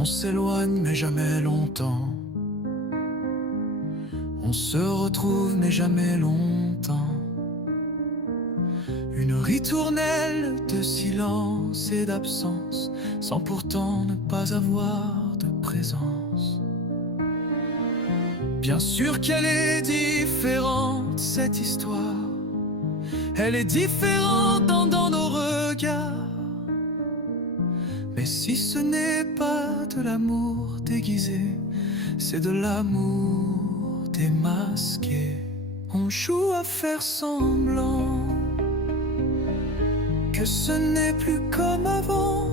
On s'éloigne mais jamais longtemps. On se retrouve mais jamais longtemps. Une ritournelle de silence et d'absence, sans pourtant ne pas avoir de présence. Bien sûr qu'elle est différente, cette histoire. Elle est différente dans nos regards. Mais si ce n'est pas de l'amour déguisé, c'est de l'amour démasqué. On joue à faire semblant que ce n'est plus comme avant.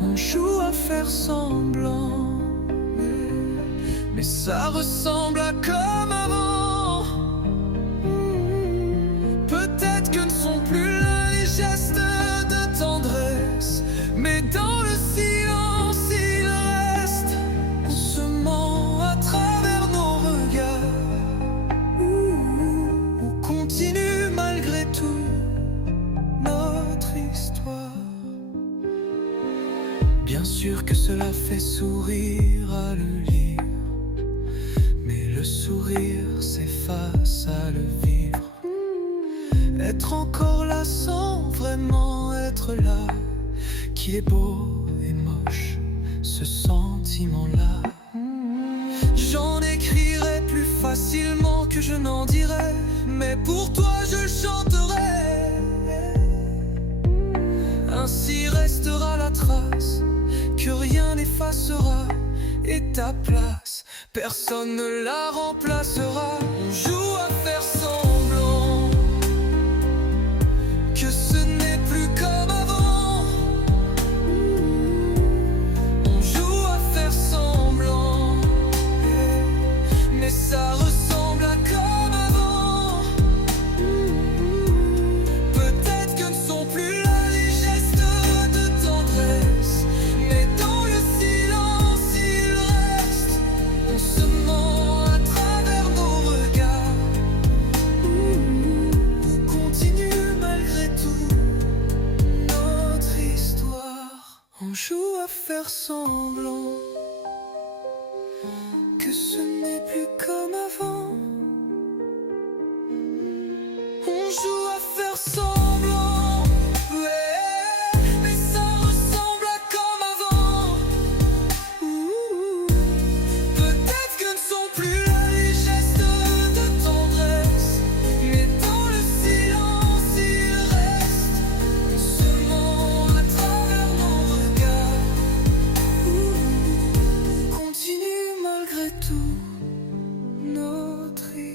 On joue à faire semblant, mais ça ressemble à comme avant. Peut-être que ne sont plus là les gestes de tendresse, mais dans le silence il reste. On se ment à travers nos regards. On continue malgré tout notre histoire. Bien sûr que cela fait sourire à le lire, mais le sourire s'efface à le vivre. Être encore là sans vraiment être là, qui est beau et moche, ce sentiment-là. J'en écrirai plus facilement que je n'en dirai, mais pour toi je chanterai. Ainsi restera la trace que rien n'effacera, et ta place, personne ne la remplacera. On joue à faire semblant que ce n'est plus comme avant. On joue à faire semblant, mais ça ressemble à comme avant. Peut-être que ne sont plus là les gestes de tendresse, mais dans le silence il reste. On se ment à travers nos regards. On continue malgré tout notre histoire. On joue à faire semblant que ce n'est plus comme avant. On joue à faire semblant, ouais, mais ça ressemble à comme avant. Peut-être que ne sont plus là les gestes de tendresse, mais dans le silence il reste. On se ment à travers nos regards. On continue malgré tout notre histoire.